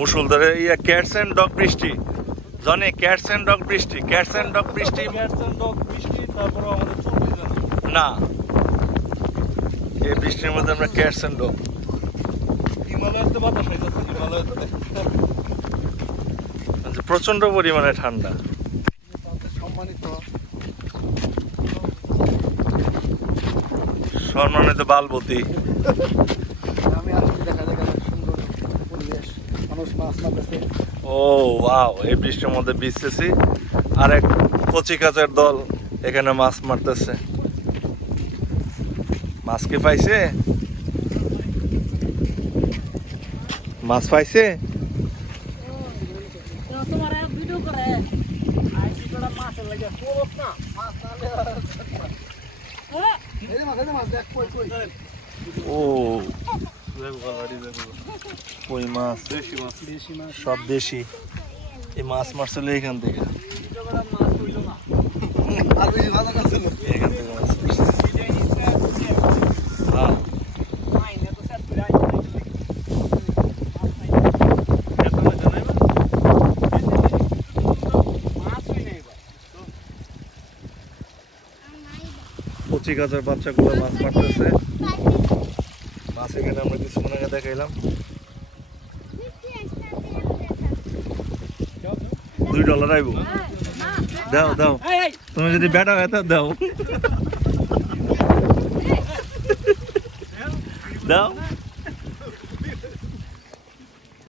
মুসুলধারে yeah cats and dog বৃষ্টি। জনি cats and dog বৃষ্টি ক্যাটস অ্যান্ড ডগ বৃষ্টি। ডগ বৃষ্টি তারপরে আমাদের না। এই বৃষ্টির মধ্যে আমরা ক্যাটস অ্যান্ড ডগ। হিমালয়েতে বাতাস হইতেছে হিমালয়েতে প্রচণ্ড পরিমাণে ঠান্ডা। সম্মানিত। সম্মানিত বালবতী। মানুষ মাছ মারতেছে। ও ওয়াও এই বৃষ্টির মধ্যে ভিজতেছি। আরেক কচি কাচের দল এখানে মাছ মারতেছে। মাছ কি পাইছে? মাছ পাইছে? ও। কই মাছ, সব দেশি। এই মাছ মারছিল এখান থেকে এখান থেকে। মাছ কচি গাছের বাচ্চাগুলো মাছ মারতেছে। মাছ এখানে আমরা কিছুক্ষণ আগে দেখাইলাম। দুই ডলার আইব। দাও দাও। তুমি যদি বেটা হয় তা দাও। দাও।